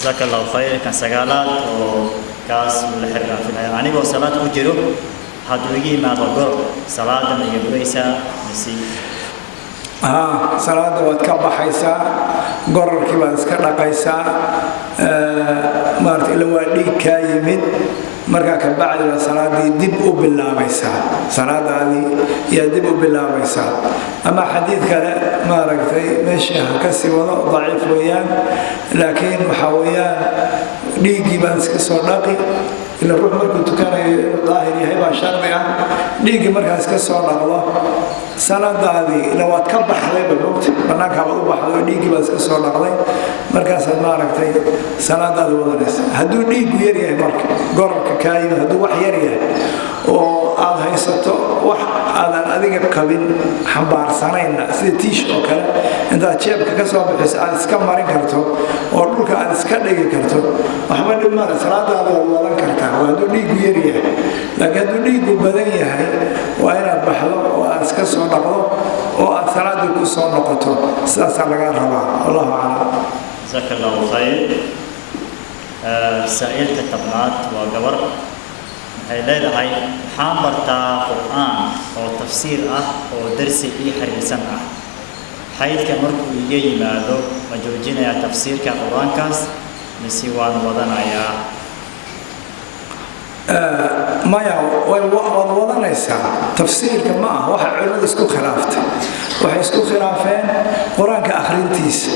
جزاك الله خير كان سجالات وكاس والحر في يعني هو صلاة وجرو هدويجي ما بقول صلاة من يبريسا مسي صلاة وتكبر حيسا قرر كبار سكرنا قيسا مارت إلى وادي كايمد مركا بعد الصلاة دي دبوا بالله ميسا صلاة هذه يا دبوا بالله ميسا أما حديث كلا ما رأيت ماشي كسي وضع ضعيف ويان لكن محاويان ديجي بس كسرناقي إلا الروح مركو كان ظاهري هيبقى شرطي ديجي مركز كسرنا الله صلاة هذه لو أتكبر حليب الوقت بناك هبضوا بحلو ديجي بس كسرنا الله مركز ما رأيت صلاة هذه وضرس هدو ديجي يريه مرك قرر كاين هدو وح يريه وهذا هيستو وح هذا أذيك قبل حبار سنين سيتيش أوكل أنت شاب كسر بحس أسكم مارين كرتو ورلك أسكر لي كرتو محمد المال صلاة هذا ولا كرتو وهدو ديجي يريه لكن هدو ديجي بدنيه هاي وأنا بحلو وأسكر صنعه وأثراد كسر نقطه سأسألك الله أعلم. جزاك الله خير. سائل كتبنات وجبر هيدا هاي حامرتا قرآن أو تفسير أو درس حريصا حيث كمركو يجي ماذا مجوجين يا تفسير كقرآن كاس نسيوان وضنا يا ما يا وضنا يسا تفسير كما واحد علم اسكو خلافته واحد اسكو خلافين قرآن كآخرين تيس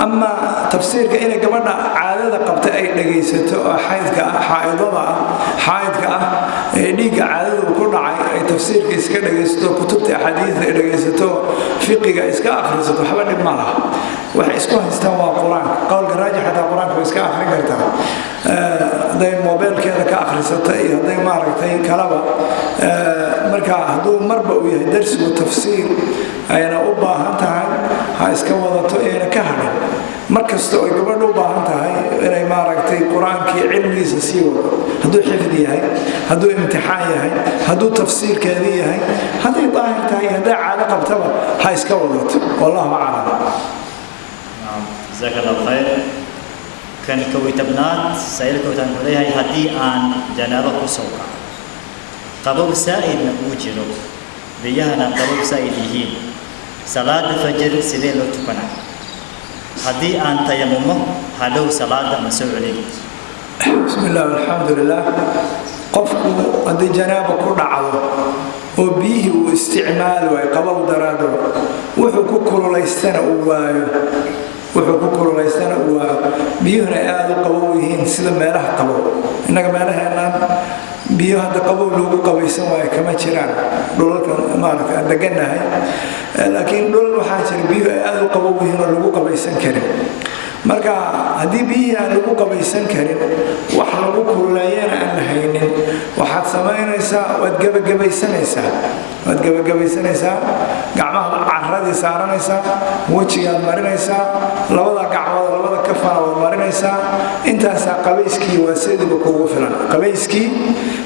أما تفسيرك إلى قبلنا عادة قبت أي دقيسته حائدك ليك عادة وكل أي تفسيرك إسكا دقيسته كتبت أحاديث دقيسته فقهك إسكا آخرته حبل المالها وإسكا استوى القرآن قول الراجح حتى القرآن وإسكا آخر قرتها داي موبايل كذا كآخرته داي ماركتين كلامه مركا هدو مربوية درس وتفسير أنا أبا هنتها هاي إسكا وضعته أنا كهرب markasta oo gabadhu u baahan tahay inay maaragtay quraanka cilmigiisa sii wado haduu xifdi yahay haduu imtixaan yahay haduu tafsiirkeedii yahay hadii daahir tahay hadaa caado qabtaba ha iska wadato wallahu a'lam. jazakallahu khayr. kan kawitabnaat saylku tan leeyahay hadii aan janaabo ku soo kaco qabow saa'idna uu jiro biyahana qabow saa'id yihiin salaada fajr sidee loo tukanaa هدي أن تيممه هلو صلاة مسؤولين. بسم الله والحمد لله. قفوا هدي جنابه كل عضو وبيه واستعمال وقبض دراده وحكوكل ليستنا وحكوكل ليستنا بيهنا هذا قبويهين سلم ما له قبو إنك ما له أن بيه هذا قبو لو قوي سواء كما تشران دول ما أعرف أن دقنا هاي لكن دول وحاجر بيه هذا قبويهين لو قوي سنكرم مركا هدي بيه لو قوي سنكرم وحلو كل يوم أن هينين وحد سماين إسا وتجب سنيسا وتجب سنيسا قعمه عرض سارن إسا وجه المرن إسا لوضع قعمه لوضع كفنا والمرن إسا أنت إسا قبيسكي وسيد بكوفنا قبيسكي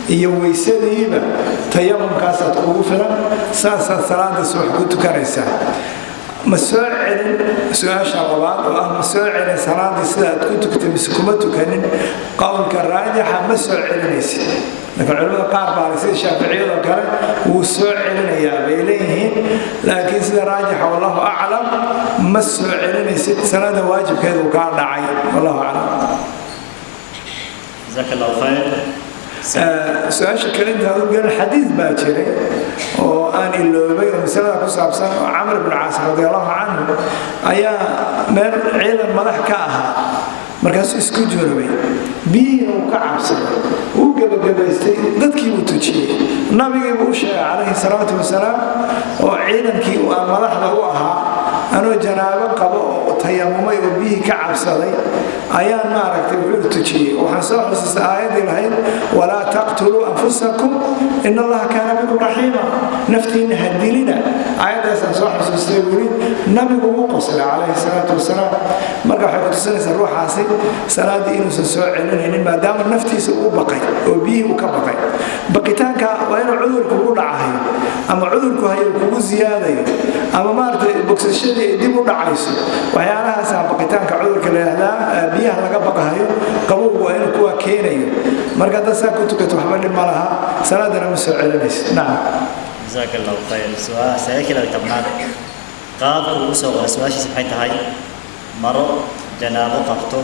يويسدي تيمم كاسات كوفنا ساسا ثلاثة سوح كنت كريسا مسؤول سؤال شغلات مسؤول صلاة السلاة كنت كتمسكمته كان قول كراجح مسؤول نيسي لكن علماء قارب على سيد الشافعي وكذا وسؤول يا بيليه لكن سيد راجح والله أعلم مسؤول نيسي صلاة واجب كذا وكان داعي والله أعلم. جزاك الله خير. سؤال شكلين هذا قال الحديث باكري وأنا اللي بيقول مثلا قصة بسنة عمرو بن العاص رضي الله عنه أيا من عيد الملح كاها مركز اسكو جربي بيه وكعب سنة وقبل يستي ضدكي وتجي النبي بوشى عليه الصلاة والسلام وعيدا كي وملح لهوها أنا جنابه قبل تيممي وبيه كعب سنة أيام ما ركتب تجي وحصل آيات الهين ولا تقتلوا أنفسكم إن الله كان بكم رحيما نفتي نهدي لنا آيات صح سيقولين نبي قصر عليه الصلاة والسلام مرة حكت سنة الروح عاصي صلاة إنه سسوع إن ما دام نفتي سوء بقي وبيه وكبقي بقيتانك وين عذرك كل عاهي أما عذرك هي كل زيادة أما ما بكس الشيء دي بقول عايز وحيانها سام بقيتانك عذرك لهذا بيها لقى baqahayo qabowgu waa inuu kuwa keenayo marka haddaad saa ku tukato waxba dhib ma laha salaadana ma soo celinaysid nacam jazaaka allahu khayr saailkii laga tabnaad qaabka ugu soo qora su-aashiisa maxay tahay maro janaabo qabto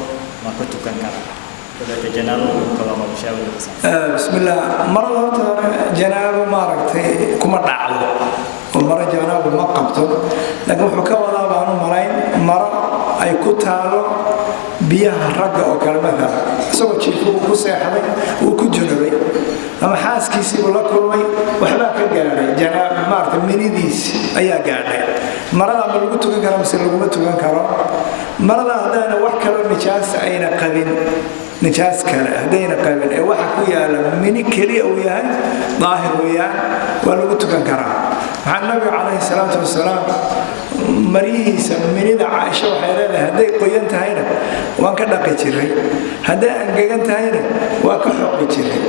ma ku tukan kara kuleeta janaabo ugu kaba mabshaawilkiisa bismillah marada horta janaabo maaragtay kuma dhacdo oo maro janaabo ma qabto laakiin wuxuu ka wadaa baanu malayn maro ay ku taalo biyaha ragga oo kale markaa isagoo jiifo ku seexday uu ku junubay ama xaaskiisii uu la kulmay waxbaa ka gaadhay janaab maaragtay minidiisi ayaa gaadhay marada ma lagu tukan karo mise laguma tukan karo marada haddaana wax kaloo nijaas ayna qabin nijaas kale haddayna qabin ee waxa ku yaala mini keliya uu yahay daahir weeyaan waa lagu tukan karaa waxaa nabiga calayhi salaatu wasalaam marihiisa minida caaisha waxay leedahay hadday qoyan tahayna waan ka dhaqi jiray hadday angegan tahayna waa ka xoqi jiray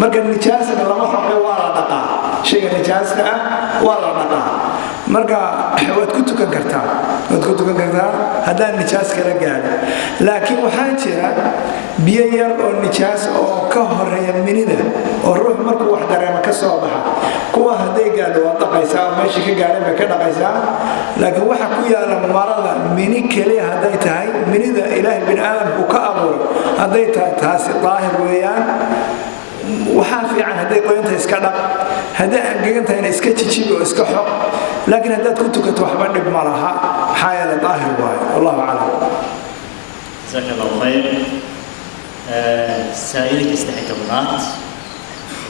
marka nijaasna lama xoqay waa la dhaqaa shayga nijaaska ah waa la dhaqaa marka waad ku tukan kartaa haddaan nijaas kala gaadhin laakiin waxaa jira biyo yar oo nijaas oo ka horeeya minida oo ruux markuu wax dareema ka soo baxa kuwa hadday gaadho waa dhaqaysaa oo meeshii ka gaadhin bay ka dhaqaysaa laakiin waxa ku yaala marada mini keliya hadday tahay minida ilaahay bini aadamku ka abuuro hadday tahay taasi daahir weeyaan waxaa fiican hadday qoyanta iska dhaq hadday angegan tahayna iska jijibi oo iska xoq laakiin haddaad ku tukato waxba dhib ma laha maxaa yeele daahir waayo wallahu aclam jazaaka allahu khayr saa'ilka saddex tobnaad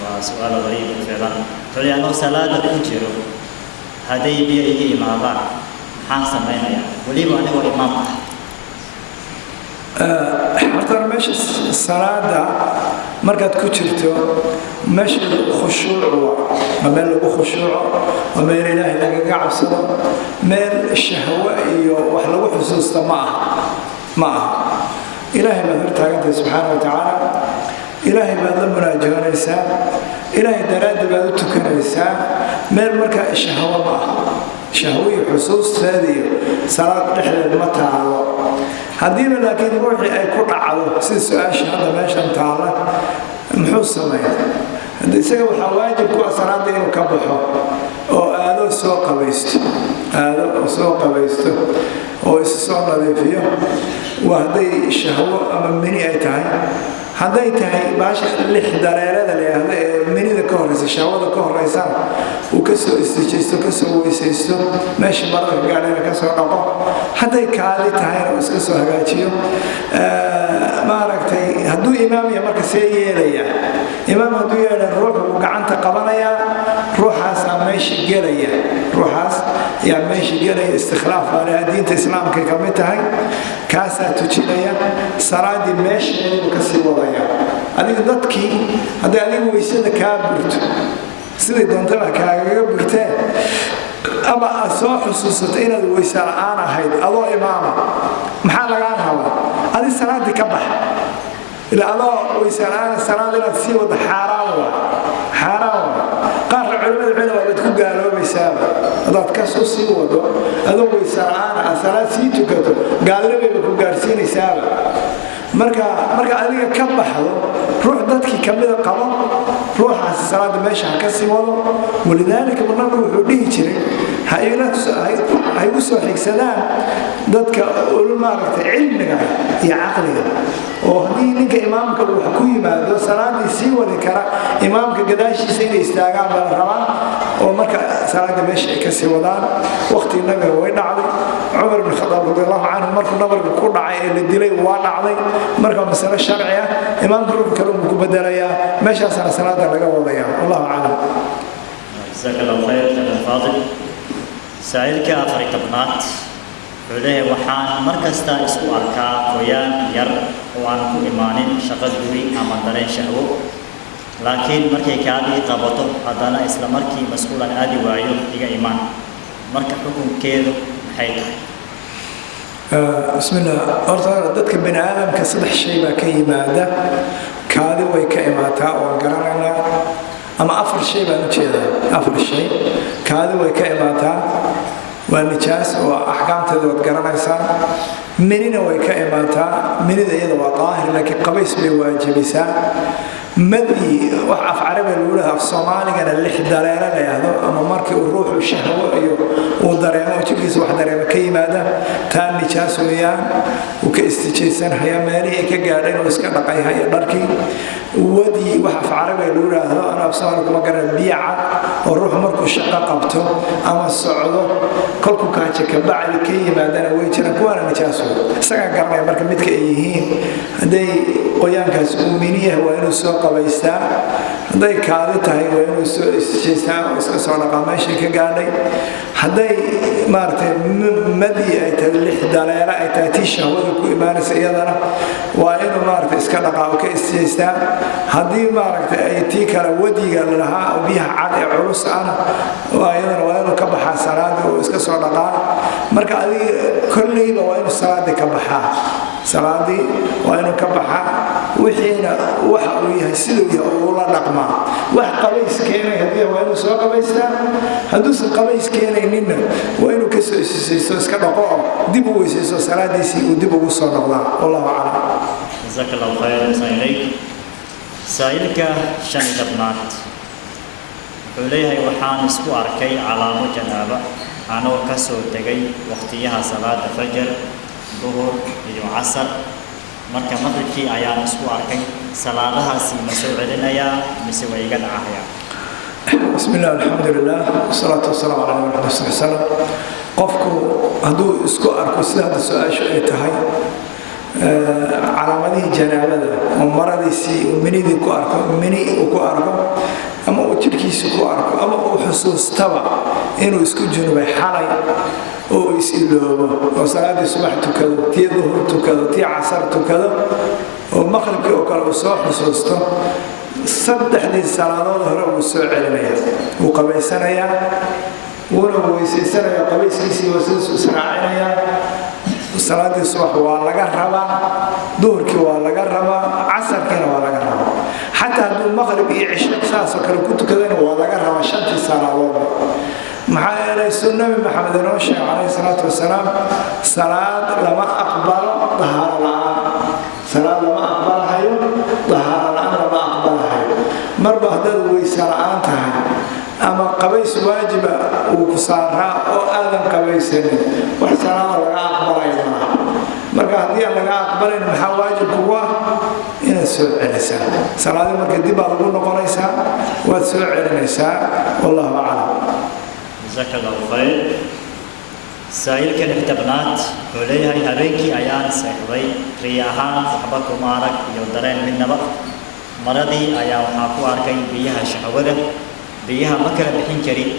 waa su-aal qariib fiican toli anoo salaada ku jiro hadday biyo iga imaadaan maxaan samaynayaa weliba anigoo imaam ah horta meesha salaada markaad ku jirto meesha khushuucu waa meel lagu khushuuco waa meel ilaahay lagaga cabsado meel shahwo iyo wax lagu xusuusta ma aha ilaahay baad hortaagantay subxaana wa tacaala ilaahay baad la munaajahoonaysaa ilaahay daraaddi baad u tukanaysaa meel markaa shahwo ma aha shahwo iyo xusuusteeda iyo salaad dhexdeed ma taalo haddiiba laakiin ruuxii ay ku dhacdo sida su-aasha hadda meeshan taala muxuu sameeya isaga waxaa waajib ku ah salaada inuu ka baxo oo aado soo qabaysto oo isu soo nadiifiyo waa hadday shahwo ama mini ay tahay hadday tahay baasha lix dareerada la yidhaahdo ee minida ka horeysa shahwada ka horeysana uu kasoo istijaysto kasoo weysaysto meesha marada ka gaadhayna kasoo dhaqo hadday kaali tahayna uu iska soo hagaajiyo maaragtay hadduu imaam yahay marka see yeelayaa imaam hadduu yeelay ruux uu gacanta qabanayaa ruuxaasaa meesha gelaya ruuxaas ayaa meesha gelaya istikhlaaf baa leha diinta islaamkay ka mid tahay kaasaa tujinaya salaadii meesheedu ka sii wadaya adiga dadkii hadday adigu weysada kaa burto siday doontaba kaagaga burteen ama aad soo xusuusato inaad weysa la'aan ahayd adoo imaama maxaa lagaa rabaa adi salaadii ka bax ilaa adoo weysa la'aan salaad inaad sii wada xaaraan waa qaarka culimada cilmiga baad ku gaaloobaysaaba haddaad kasoo sii wado adoo weysa la'aan aad salaad sii tukato gaalnimayba ku gaarsiinaysaaba marka adiga ka baxdo ruux dadkii kamida qabo ruuxaasi salaada meesha ha ka sii wado walidaalika nabigu wuxuu dhihi jiray hay u soo xigsadaan dadka maaragtay cilmiga iyo caqliga oo haddii ninka imaamka uu wax ku yimaado salaadii sii wadi kara imaamka gadaashiisa inay istaagaan baa la rabaa oo marka salaada meesha ay ka sii wadaan waqtigii nabiga way dhacday cumar ibn khadaab radiallahu canhu markuu nabarka ku dhacay ee la dilay waa dhacday marka masale sharci ah imaamka ruux kale uu ku bedelayaa meeshaasana salaada laga wadayaa wallahu aclam jazaaka allahu khayr sheekh faadil saa'ilka afar tobnaad wuxuu leeyahay waxaan mar kasta isku arkaa qoyaan yar oo aan ku imaanin shaqo guri ama dareen shahwo laakiin markay kaadii qabato haddana isla markii mas'uulan aadi waayo iga imaan marka xukunkeedu maxay tahay bismillah horta dadka bini aadamka saddex shay baa ka yimaada kaadi way ka imaataa oo garanaynaa ama afar shay baan u jeedaa afar shay kaadi way ka imaataa والنجاس وأحكام تذوق قرنيسان منين ويكائماتها منين إذا وطاهر لكن قبيس بواجبسا مدي وحف عربي الأولى في الصومالي كان اللي حدالينا لهذا أما مركي الروح والشهوة ودريمه وتجلس واحد دريمه كيماده تان نجاس ويان وكاستجيسان هيا مالي كقاعدين واسكا دقاي هيا داركي ودي وحف عربي الأولى هذا أنا بصورك ما قرر بيعة والروح مركو الشقة قبته أما الصعوده كلكو كاتشك بعد كيماده ويجرا كوانا نجاس سكا قرني مركا مدك أيهين هدي قيان كاس أمينيه وإنو سوق قبيستا هدي كادي تهي وإنو سوق استجيسان واسكا صورك ماشي كقاعدين هدي مارتي مدي أي تلح دلالة أي تأتيش هودك إيمانس أيضا وإنه مارتي إسكالقا وكإستيستا هدي مارتي أي تيكا ودي قال لها وبيها عادي عروس أنا وإنه كبحا صلاة وإسكالقا مركا هذه كل يبا وإنه صلاة كبحا صلاة وإنه كبحا وحين وحويها سلوية أولا نقما وح قبيس كينا هدي وإنه سوى قبيستا هدوس القبيس كينا نينا وإنه كسوس كنقو دبوا يسوس صلاة ديسي ودبوا صلى الله والله أعلم. جزاك الله خير سائلك سائلك شن دبنات عليها وحان اسكو أركي علامة جنابة أنا كسو تجي وقتها صلاة الفجر ظهر وعصر marka madalkii ayaan isku arkay salaadahaasi ma soo celinaya mise way iga dhacaya bismillah alhamdulillah wassalatu wassalamu ala nabiyyina sallallahu qofku haduu isku arko sida su'aashu ay tahay calaamadaha janaabada oo maradiisi minidii ku arko ama uu jirkiisa ku arko ama uu xusuustaba inuu isku junubay xalay oo isiloobo oo salaadii subax tukado tii dhuhur tukado tii casar tukado oo maqribkii oo kale soo xusuusto saddexdii salaadood hore uu soo celinaya uu qabaysanaya wuuna weysaysanaya qabayskiisii wasoo israacinaya salaadii subax waa laga rabaa dhuhurkii waa laga rabaa casarkiina waa laga rabaa حتى المغرب يعشق ساسو كانوا كنت كذا ولا جرى شنتي صلاة محايا السنة من محمد الرسول عليه الصلاة والسلام صلاة لما أقبل ظهر الآن صلاة لما أقبل هاي ظهر الآن لما أقبل هاي مرة هذا ويسار أنتها أما قبيس واجبة وكسارها أو آدم قبيسني وحسنا لما أقبل أيضا مرة هذه لما أقبل المحا واجب هو إن السوء النساء صلاة مرة دي بعض نقول نساء والسوء النساء والله أعلم. جزاك الله خير. سائل كان احتبنات وليها هبيكي أيان سيحوي رياحان صحبك ومارك يودرين من نبأ مرضي أيا وحاكو أركي بيها شهوة بيها مكرة بحين كريم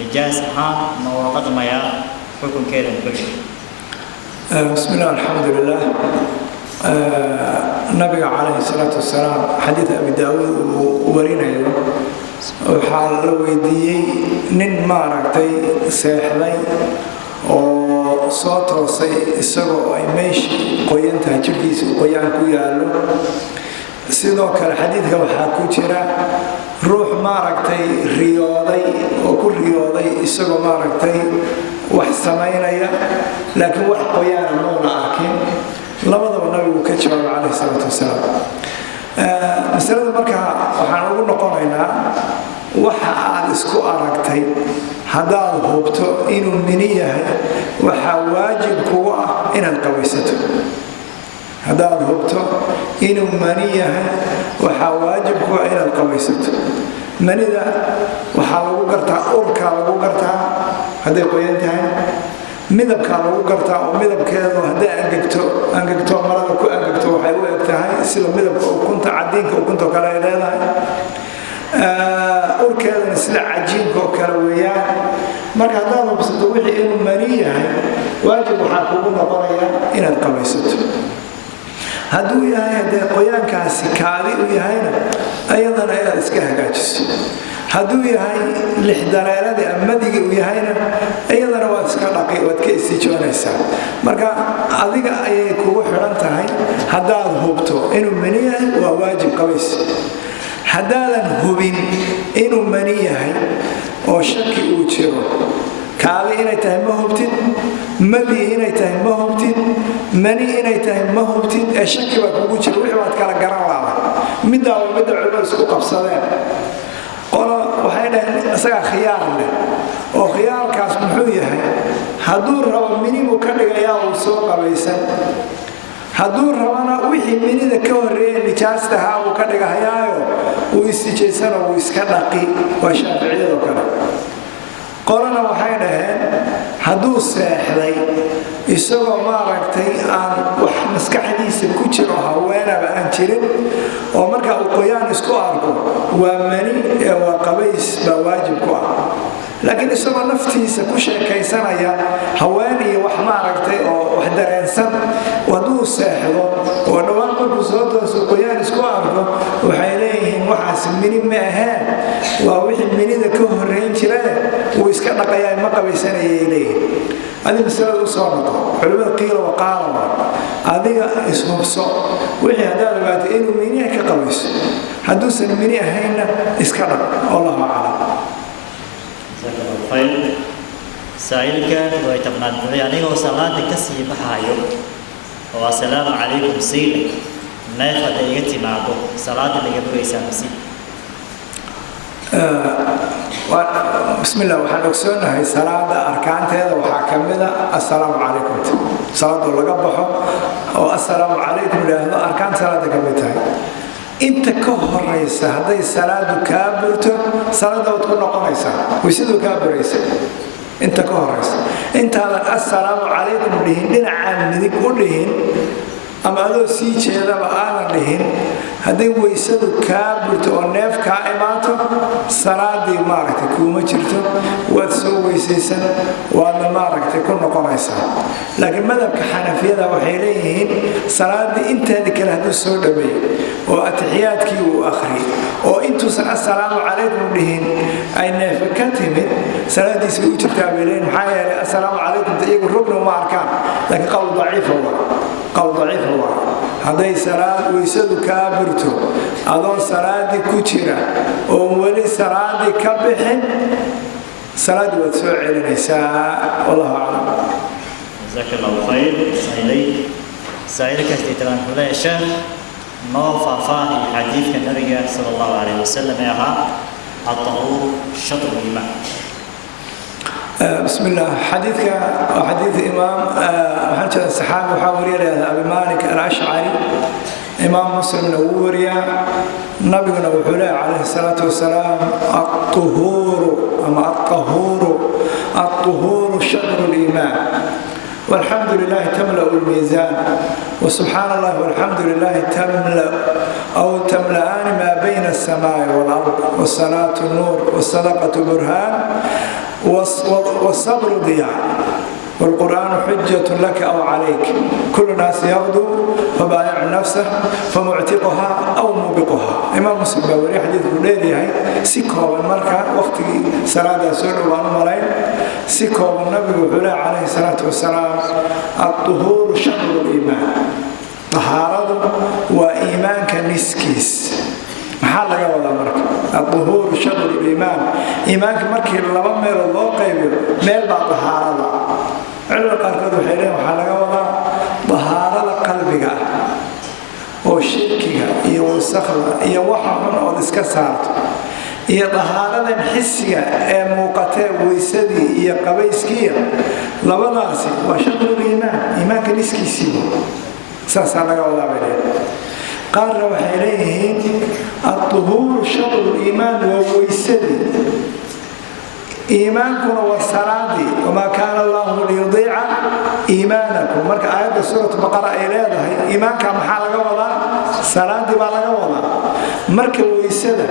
نجاس هان مواقض ميا حكم كيرن بشر. بسم الله الحمد لله. النبي عليه الصلاة والسلام حديث أبي داود ورينا وحال ويديي نين ماركتي سيحلي وصوت وصي السرو أي ماشي قينتها جليس وقيان كيالو سيدوك الحديث وحاكو جرا روح ماركتي رياضي وكل رياضي السرو ماركتي وحسمينيا لكن واحد قيان مولا أكين labadaba nabigu ka jawaabay calayhi salaatu wasalaam masalada markaa waxaan ugu noqonaynaa waxa aad isku aragtay haddaad hubto inuu mini yahay waxaa waajib kugu ah inaad qabaysato haddaad hubto inuu mani yahay waxaa waajib kugu ah inaad qabaysato manida waxaa lagu gartaa urkaa lagu gartaa hadday qoyan tahay midabka lagu gartaa oo midabkeedu haddii angagto marada ku angagto waxay u eg tahay sida midabka ukunta cadiinka ukunta kale ay leedahay urkeedana sida cajiinka oo kale weeyaan marka haddaad hubsato wixii inuu mani yahay waajib waxaa kugu noqonaya inaad qabaysato hadduu yahay haddee qoyaankaasi kaadi u yahayna ayadana inaad iska hagaajiso hadduu yahay lix dareeradii amadigi uu yahayna iyadana waad iska dhaqi waad ka istijoonaysaa marka adiga ayay kugu xiran tahay haddaad hubto inuu mani yahay waa waajib qabays haddaadan hubin inuu mani yahay oo shaki uu jiro kaadi inay tahay ma hubtid madi inay tahay ma hubtid mani inay tahay ma hubtid ee shaki baa kugu jira wixii baad kala garan laada middaa waa midda culimadu isku qabsadeen qola waxay dhaheen isagaa khiyaar leh oo khiyaarkaas muxuu yahay hadduu rabo minimu ka dhigayaa uu soo qabaysan hadduu rabana wixii minida ka horreeyay nijaastahaa uu ka dhigahayaayo uu isijaysanoo uu iska dhaqi waa shaaficiyadoo kale qolana waxay dhaheen hadduu seexday isagoo maaragtay aan wax maskaxdiisa ku jiro haweenaba aan jirin oo markaa uu qoyaan isku arko waa mani ee waa qabays baa waajib ku ah laakiin isagoo naftiisa ku sheekaysanaya haween iyo wax maaragtay oo wax dareensan hadduu seexdo oo dhowaan markuu soo tooso qoyaan isku arko waxay leeyihiin waxaas mini ma aheen waa wixii minida ka horrayn jirae wuu iska dhaqayaa ma qabaysanayay leeyihin adiga masalada u soo noqo culimada qiila waqaala adiga ishubso wixii haddaad ogaato inuu miniha ka qabayso hadduusan mini ahaynna iska dhaq wallahu aclam سائلك ويتبنان بني أنيقو صلاة كسي بحايو والسلام عليكم سيد نايفة ديغتي معكو صلاة اللي قبل يسامسي بسم الله وحنا نكسونا هي صلاة أركان هذا وحاكمنا السلام عليكم صلاة الله قبحه أو السلام عليكم لهذا أركان صلاة قبلتها أنت كهر رئيسة هذه الصلاة كابرته صلاة وتكون قريسة ويسيدوا كابريسة أنت كهر رئيسة أنت هذا السلام عليكم لهن لنعام ذيك كلهن أما هذا سيج هذا بآنا لهن هذه ويسيدوا كابرته ونف كائماته صلاة دي ماركة كوما جرته وتسوي سيسن وأنا ماركة كل قريسة لكن ماذا كحنفية وحيليهن صلاة دي أنت هذيك الهدو السوداء بي وأتحياتك وآخري وإنتو السلام عليكم لهن أي نافكتهم صلاة دي سوء تكتابلين محايا السلام عليكم تقول الركن وما أركان لكن قول ضعيف هو قول ضعيف هو هذه صلاة ويسد كابرتو أظن صلاة دي كتيرة وولي صلاة دي كبحن صلاة دي وتسوع النساء والله أعلم جزاك الله خير سائلك استيطان هنا يا شيخ ما فافاه حديث النبي صلى الله عليه وسلم يها الطهور شطر الإيمان بسم الله حديثك حديث إمام محمد الصحابي وحاوري أبي مالك الأشعري إمام مسلم نوريا نبينا وحوله عليه الصلاة والسلام الطهور شطر الإيمان والحمد لله تملأ الميزان وسبحان الله والحمد لله تملأان ما بين السماء والأرض والصلاة النور والصدقة برهان والصبر ضياء والقرآن حجة لك أو عليك كل الناس يغدو فبايع نفسه فمعتقها أو موبقها إمام مسلم بوري حديث بليلي هاي سيكو المركة وقت صلاة سنة وانمرين سيكو النبي وحوله عليه الصلاة والسلام الطهور شطر الإيمان طهارة وإيمان كنسكيس محل قوضا مركة الطهور شطر الإيمان إيمانك مركة لما مير الله قيبه مير بعض طهارة علم القرقود وحيلين محل قوضا طهارة قلبك وشركك إيا وسخرة إيا وحفن أو دسكسارت إيا طهارة حسية إيا موقتين ويسدي إيا قبيسكية لما ناسي وشطر الإيمان إيمانك نسكيسي ساسا لقوضا بلين قال وحيليه الطهور شطر الإيمان وويسدي إيمانكم والصلاة وما كان الله ليضيع إيمانكم مرك آيات سورة البقرة إليها إيمانك محل قوضا صلاة بلا قوضا مرك ويسدي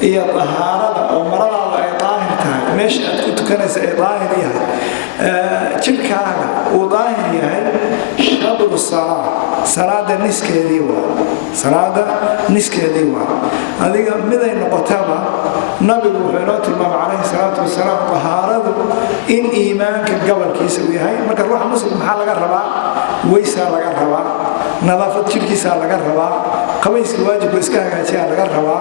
هي طهارة أو مرضى أي طاهر تاعي مش كنت كنس أي طاهر ياهي جلكاغا وظاهر ياهي شطر الصلاة صلاة نسكي ديوا صلاة نسكي ديوا هذه ماذا نقطبها نبي وحينات الإمام عليه الصلاة والسلام طهارة إن إيمانك قبل كيسوي هاي مرك الروح مسلم محل قربا ويسا لقربا نظافة شركيسا لقربا قبيس الواجب وإسكاها أشياء لقربا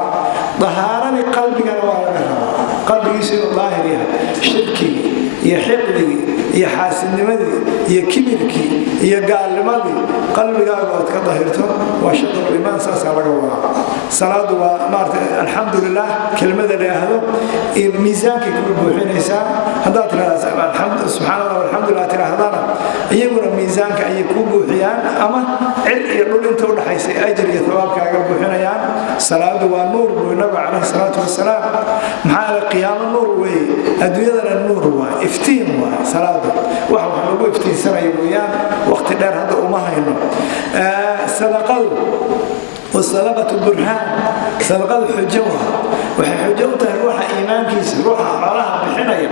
طهارة قلبك أنا لقربا قلبك يسير ظاهرها شركي iyo xiqdigii iyo xaasidnimadii iyo kibirkii iyo gaalnimadii qalbigaaga ood ka dahirto waa shadrul iimaan saasaa laga wadaa salaadu waa maarta alxamdulilah kelimada la yidhaahdo miisaankay ku buuxinaysaa haddaad tiraahdaa subxaan allah walxamdulilah tirahdana iyaguna miisaanka ayay kuu buuxiyaan ama cir iyo dhul inta u dhaxaysay ajir iyo thawaabkaaga buuxinayaan salaadu waa nuur buu nabigu calayhi salaatu wasalaam maxaa la qiyaamo nuur weeye adduunyadana nuur waa iftiin waa salaadu wax lagu iftiinsanayo weeyaan waqti dheer hadda uma hayno sadaqadu والصدقة برهان صدقة حجوها وحجوتها روح إيمانكيس روح عراها بحنايا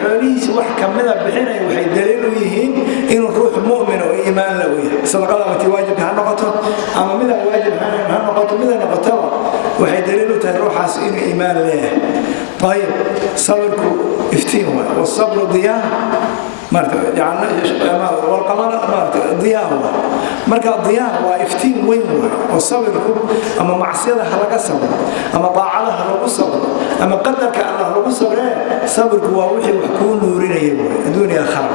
حوليس وح كملها بحنايا وحي دليل يهين إنه الروح مؤمن وإيمان لويه صدقة ما تواجب هالنقطة أما ماذا واجب هالنقطة ماذا نقطة وحي دليل تروح عسين إيمان له طيب صبركم افتينوا والصبر ضياء والقمر ضياء marka diyaar waa iftiin weyn oo sabirku ama macsiyada laga sabro ama daacadaha lagu sabro ama qadarka Allah lagu sabree sabirku waa wixii wax ku nuurinaya adduunka aakhira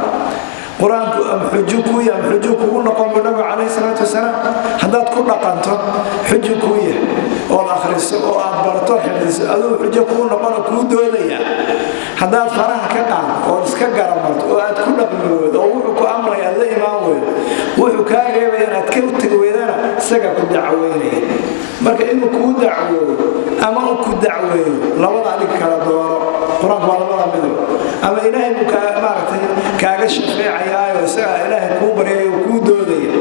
quraanku am xujuku noqon nabi calayhi salaatu wasalaam hadaad ku dhaqanto xujuku oo akhriso oo aad barato xifdiso aduu xujuku noqon ku doodaya hadaad faraha ka qaado oo iska garamarto oo aad ku dhaqmo oo wuxuu ku amray alla imaan weeyo wuxuu ka reebay inaad ka tagweedana isaga ku dacweynay marka inuu ku dacweeyo ama uu ku dacweeyo labada dhig kala dooro quraanku waa labada mid ama ilaahay uu ka maartay kaaga shafeecayo isaga ilaahay ku baryayo ku doodayo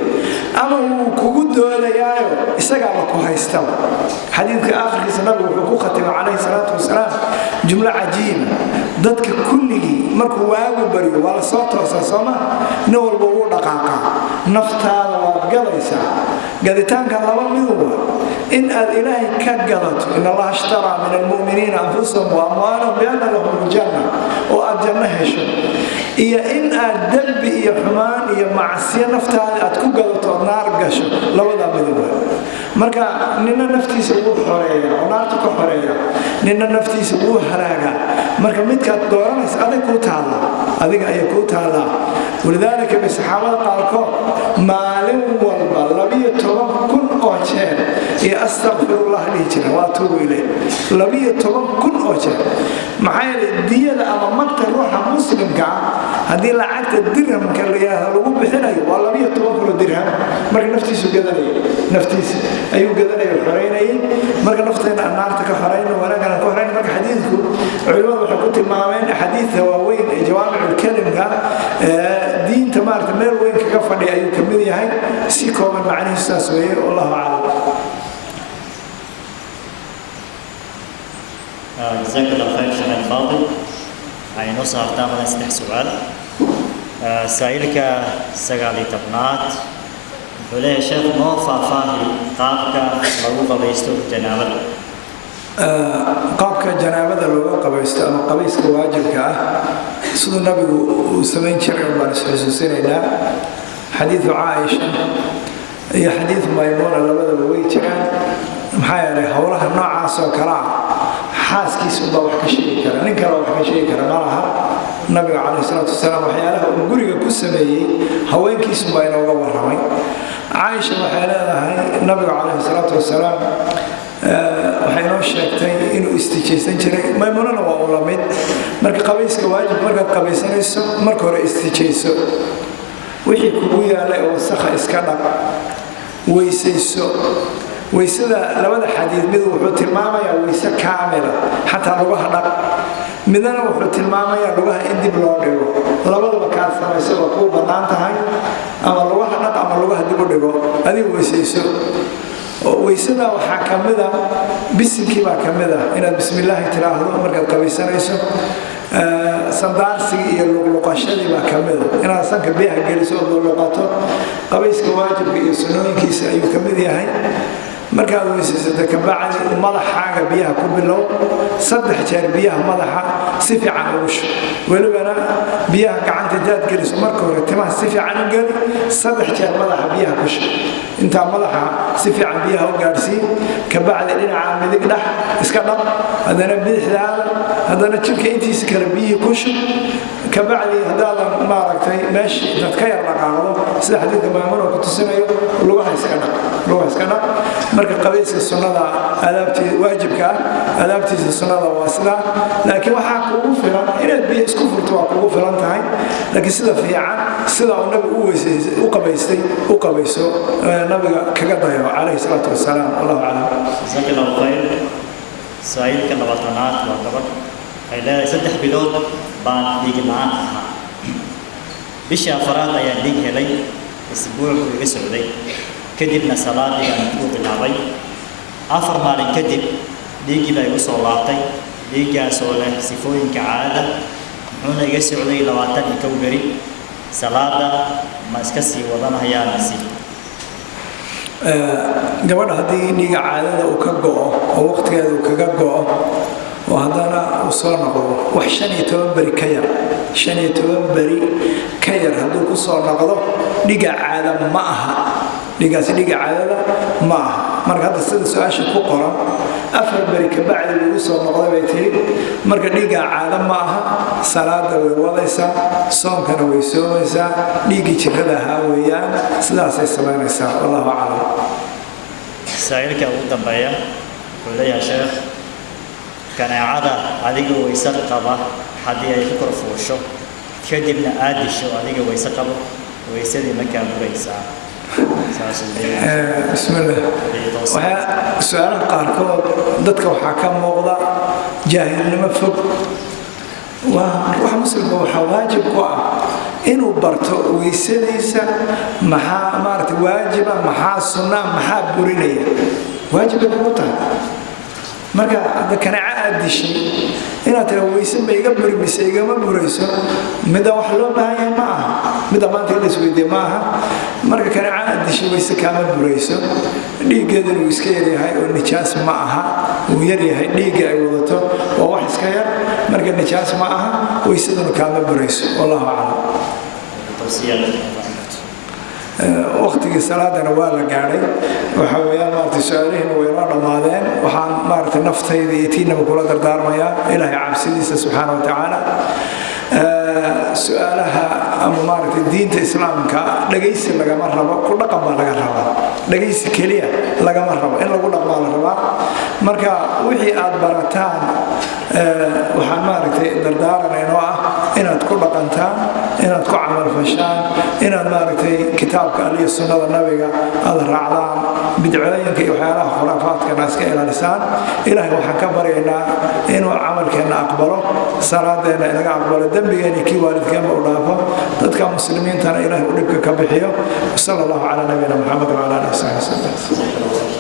ama uu kugu doodayo isaga ku haysta xadiidka aakhirkiisa nabigu wuxuu ku khatimay calayhi salaatu wasalaam jumla cajiib dadka kulligii markuu waagu bariyo waa la soo toosaa sooma nin walba uu dhaqaaqa naftaada waad galaysaa gaditaanka laba miduba in aad ilaahay ka gadato in Allah ashtara min almu'minina anfusahum wa amwalahum bi anna lahum aljanna oo aad janno hesho iyo in aad dambi iyo xumaan iyo macsiyo naftaada aad ku gadato naar gasho labada miduba marka nina naftiisa uu xoreeyo oo naarta ku xoreeyo nina naftiisa uu halaaga marka midka dooranaysa adiga ay ku taala ولذلك بصحابه قالوا مالين والبا لبيه toban kun oo jeer iyo astaghfirullah liijina waa tuubilay labiyo toban kun oo jeer maxay diyada ama marta ruuxa muslimka hadii lacagta dirhamka lagu bixinayo waa labiyo toban kun dirham marka naftiisu ayuu gadanayo xoreynay marka nafteena naarta ka xoreeyna wanaagana ku xoreeyna marka xadiidku culimadu waxay ku tilmaameen xadiidka waaweyn ee jawaami'ul kalimka diinta maarta meel weyn kaga fadhiyo ayuu kamid yahay si kooban macnihiisu saas weeye wallahu a'lam جزاك الله خير شيخ الفاضل هاي نص هرتاخذ اسمح سؤال سائلك سقالي تبنات ولا شيخ مو فافاهي قابك لو قبيستو جنابه qaabka janaabada looga qabaysto ama qabayska waajibka ah sidoo nabigu uu sameyn jiray baan isxasuusinaynaa xadiisu Aisha iyo xadiis Maymuna labadaba way jiraan maxaa yeelay hawlaha noocaas oo kala xaaskiisu baa wax ka sheegi kara nin kale wax ka sheegi kara malaha nabiga calayhi salaatu wasalaam waxyaalaha uu guriga ku sameeyay haweenkiisu baa inooga warramay Aisha waxay leedahay nabiga calayhi salaatu wasalaam waxay noo sheegtay inuu istijaysan jiray Maymunana waa ula mid marka qabayska waajib marka qabaysanayso marka hore istijayso wixii kugu yaalay oo wasakh iska dhaq weysayso weysada labada xadiid mid wuxuu tilmaamayaa weyse kaamila xataa lugaha dhaq midna wuxuu tilmaamayaa lugaha in dib loo dhigo labadaba ka samayso oo ku banaan tahay ama lugaha dhaq ama lugaha dib u dhigo adigu weysayso weysada waxa kamida bisinki baa kamida inaad bismillaah tiraahdo markaad qabaysanayso sandaarsiga iyo luqluqashadii baa kamida inaad sanka biyaha geliso oo luqato qabayska waajibka iyo sunnooyinkiisa ayuu kamid yahay markaad weysaysato ka bacdi madaxaaga biyaha ku bilow 3 jeer biyaha madaxa si fiican ugu shub walibana biyaha gacanta jaad geliso marka hore timaha si fiican u gali 3 jeer madaxa biyaha ku shub انت مدحا سفي عن بيها وقارسي كبعد لنا عن مدق دح اسكا دق هذا بدح هذا نتشلك انتي سكر بيه كشب كبعد هذا ما ركتي ماشي تتكير رقاقه sida xadiidka maamul ku tusinayo lugaha iska dhaq marka qabayska sunnada alaabtii waajibka alaabtiisa sunnada waa sida laakiin waxa kugu filan inaad biyo isku furto waa kugu filan tahay laakiin sida fiican sida uu nabi u qabaystay u qabayso nabiga kaga dayo calayhi salaatu wasalaam Allahu a'lam jazakallahu khayr saayilka labaatanaad waa gabadh ay leedahay 3 bilood baan dhiig la'aan ahaa bishii afraad ayaa dhiig helay isbuuc iga socday kadibna salaadii aan ku bilaabay 4 maalin kadib dhiigii baa igu soo laabtay dhiigaas oo leh sifooyinka caada wuxuuna iga socday 22 beri salaada ma iska sii wadanayaa nasi gabadha haddii dhiiga caadada uu ka go'o oo waqtigeeda uu kaga go'o oo haddana uu soo noqdo wax 15 beri ka yar 15 beri ka yar hadduu ku soo noqdo dhiiga caada ma aha dhiigaasi dhiiga caadada ma aha marka hadda sida su'aasha ku qoran 4 beri ka bacdi uu soo noqday bay tiri marka dhiiga caada ma aha salaada way wadaysaa soonkana way soomaysaa dhiigii jirada ahaa weeyaan sidaasay samaynaysaa wallahu a'lam saa'ilka ugu dambeeya wuxuu leeyahay sheekh kanaacada adiga waysa qaba haddii ay ku korfuusho kadibna aad disho adiga waysa qabo waysadii ma kaa buraysaa بسم الله سؤال قاركود dadka waxa ka muuqda jaahilnimo fog waxa muslimku waxa waajib ku ah inuu barto weysadiisa maxaa maartay waajiba maxaa sunna maxaa burinaya waajib ku tahay marka hada kanaaca dishay inaad tira weyse ma iga burimise igama burayso mida wax loo baahan yahay ma aha mida maanta la isweydiin ma aha marka kanaaca dishay weyse kama burayso dhiigeedu uu iska yahay oo nijaas ma aha uu yar yahay dhiiga ay wadato oo wax iska yar marka nijaas ma aha weysaduna kama burayso wallahu a'lam waqtigii salaadana waa la gaaray waxa weeyaan maartay su'aalaheena way la dhamaadeen waxaan maartay naftayda iyo tiinaba kula dardaarmayaa ilaahay cabsidiisa subhanahu wa ta'ala su'aalaha ama maartay diinta islaamka dhageysi lagama rabo ku dhaqan baa laga rabaa dhageysi kaliya lagama rabo in lagu dhaqmo la rabaa marka wixii aad barataan waxaan maartay dardaaranaynoo ah inaad ku dhaqantaan inaad ku camal fashaan inaad maartay kitaabka iyo sunnada nabiga aad raacdaan bidcooyinka iyo waxyaalaha khuraafaadka iska ilaalisaan ilaahay waxaan ka baryaynaa inuu camalkeena aqbalo salaadeena inaga aqbalo dambigeena kii waalidkeena u dhaafo dadka muslimiintana ilaahay u dhibka ka bixiyo sallallahu ala nabiyina muhammad wa ala alihi wa sahbihi